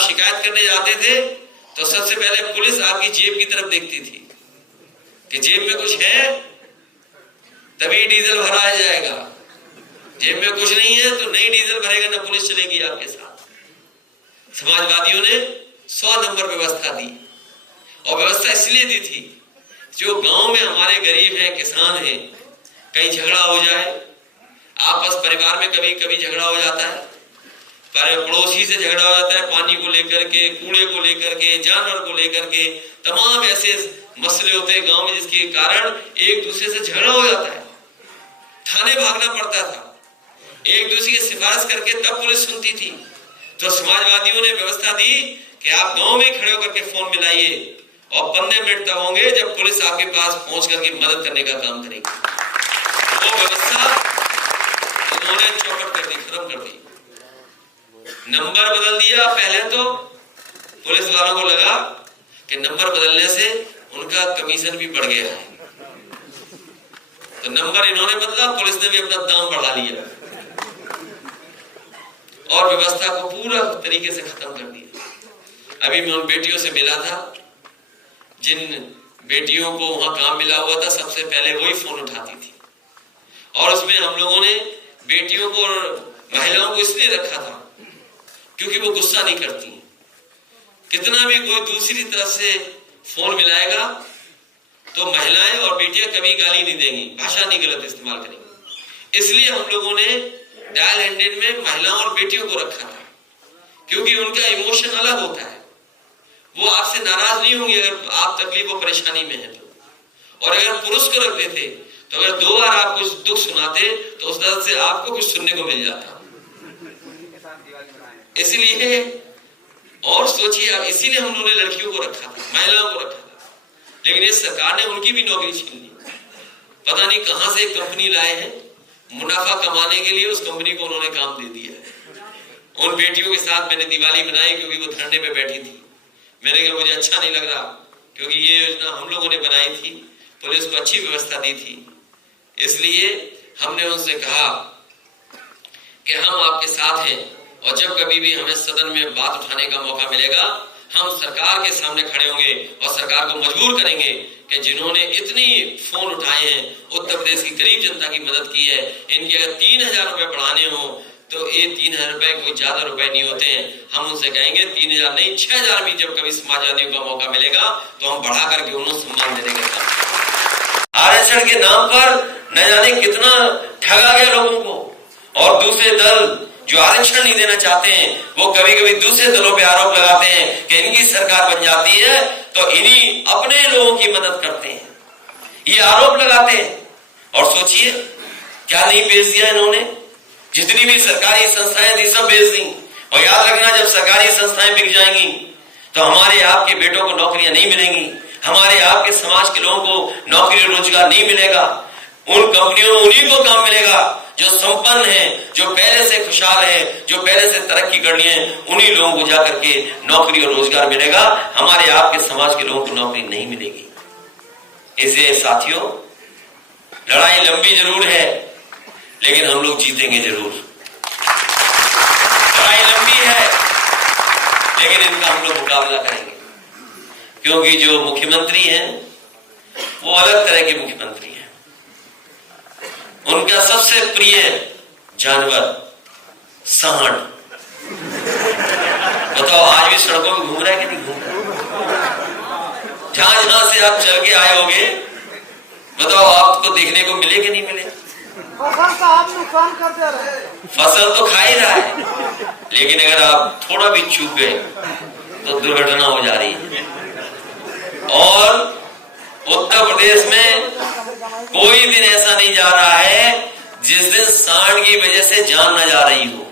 आप शिकायत करने जाते थे तो सबसे पहले पुलिस आपकी जेब की तरफ देखती थी कि जेब में कुछ है तभी डीजल भराया जाएगा, जेब में कुछ नहीं है तो नहीं डीजल भरेगा, ना पुलिस चलेगी आपके साथ। समाजवादियों ने 100 नंबर व्यवस्था दी, और व्यवस्था इसलिए दी थी जो गांव में हमारे गरीब हैं, किसान हैं, कहीं झगड़ा हो जाए, आपस परिवार में कभी कभी झगड़ा हो जाता है, पर पड़ोसी से झगड़ा हो जाता है, पानी को लेकर के, कूड़े को लेकर के, जानवर को लेकर के, तमाम ऐसे मसले होते हैं गांव में जिसके कारण एक दूसरे से झगड़ा हो जाता है, थाने भागना पड़ता था, एक दूसरे की सिफारिश करके तब पुलिस सुनती थी। तो समाजवादियों ने व्यवस्था दी कि आप गांव में खड़े होकर के फोन मिलाइए और 15 मिनट तक होंगे जब पुलिस आपके पास पहुंच करके मदद करने का काम करेगी। वो व्यवस्था उन्होंने चौपट कर दी, खत्म कर दी, नंबर बदल दिया। पहले तो पुलिस वालों को लगा कि नंबर बदलने से उनका कमीशन भी बढ़ गया है, तो नंबर इन्होंने बदला, पुलिस ने भी अपना दाम बढ़ा लिया और व्यवस्था को पूरा तरीके से खत्म कर दिया। अभी मैं उन बेटियों से मिला था जिन बेटियों को वहां काम मिला हुआ था, सबसे पहले वही फोन उठाती थी, और उसमें हम लोगों ने बेटियों को और महिलाओं को इसलिए रखा था क्योंकि वो गुस्सा नहीं करती। कितना भी कोई दूसरी तरफ से फोन मिलाएगा तो महिलाएं और बेटियां कभी गाली नहीं देंगी, भाषा नहीं गलत इस्तेमाल करेंगी। इसलिए हम लोगों ने डायल हंड्रेड में महिलाओं और बेटियों को रखा था, क्योंकि उनका इमोशन अलग होता है, वो आपसे नाराज नहीं होंगे अगर आप तकलीफ और परेशानी में हैं तो। और अगर पुरुष को रख देते तो अगर 2 बार आप कुछ दुख सुनाते तो उस तरह से आपको कुछ सुनने को मिल जाता। इसलिए और सोचिए आप, इसीलिए हम लोगों ने लड़कियों को रखा था, महिलाओं को रखा था, लेकिन इस सरकार ने उनकी भी नौकरी छीन ली। पता नहीं कहां से एक कंपनी लाए हैं, मुनाफा कमाने के लिए उस कंपनी को उन्होंने काम दे दिया है। उन बेटियों के साथ मैंने दिवाली मनाई क्योंकि वो धरने पे बैठी थी। मैंने कहा मुझे अच्छा नहीं लग रहा, क्योंकि ये योजना हम लोगों ने बनाई थी, पुलिस को अच्छी व्यवस्था दी थी, इसलिए हमने उनसे कहा कि हम आपके साथ हैं, और जब कभी भी हमें सदन में बात उठाने का मौका मिलेगा हम सरकार के सामने खड़े होंगे और सरकार को मजबूर करेंगे कि जिन्होंने इतनी फोन उठाए हैं, उत्तर प्रदेश की गरीब जनता की मदद की है, इनके अगर 3000 रुपए बढ़ाने हो तो ये 3000 रुपए कोई ज्यादा रुपए नहीं होते हैं। हम उनसे कहेंगे 3000 नहीं 6000 भी जब कभी समाजवादियों का मौका मिलेगा तो हम बढ़ा करके उन्हें सम्मान देने का काम। आरक्षण के नाम पर न जाने कितना ठगा गया लोगों को, और दूसरे दल जो आरक्षण नहीं देना चाहते हैं वो कभी कभी दूसरे दलों पे आरोप लगाते हैं कि इनकी सरकार बन जाती है तो इन्हीं अपने लोगों की मदद करते हैं, ये आरोप लगाते हैं। और सोचिए क्या नहीं बेच दिया इन्होंने, जितनी भी सरकारी संस्थाएं थी सब बेच दी। और याद रखना जब सरकारी संस्थाएं बिक जाएंगी तो हमारे आपके बेटों को नौकरियां नहीं मिलेंगी, हमारे आपके समाज के लोगों को नौकरी रोजगार नहीं मिलेगा। उन कंपनियों में उन्हीं को काम मिलेगा जो संपन्न है, जो पहले से खुशहाल है, जो पहले से तरक्की करनी है, उन्हीं लोगों को जाकर के नौकरी और रोजगार मिलेगा, हमारे आपके समाज के लोगों को नौकरी नहीं मिलेगी। इसलिए साथियों लड़ाई लंबी जरूर है लेकिन हम लोग जीतेंगे जरूर। लड़ाई लंबी है लेकिन इनका हम लोग मुकाबला करेंगे, क्योंकि जो मुख्यमंत्री हैं वो अलग तरह के मुख्यमंत्री हैं। उनका सबसे प्रिय जानवर सांड। बताओ आज भी सड़कों में घूम रहा है कि नहीं घूम रहा? जहां जहां से आप चल के आए होगे, बताओ आपको देखने को मिले कि नहीं मिले? फसल का आप नुकसान करते रहे। फसल तो खा ही रहा है, लेकिन अगर आप थोड़ा भी चूक गए तो दुर्घटना हो जा रही है। और उत्तर प्रदेश में कोई दिन ऐसा नहीं जा रहा है जिस दिन सांड की वजह से जान न जा रही हो।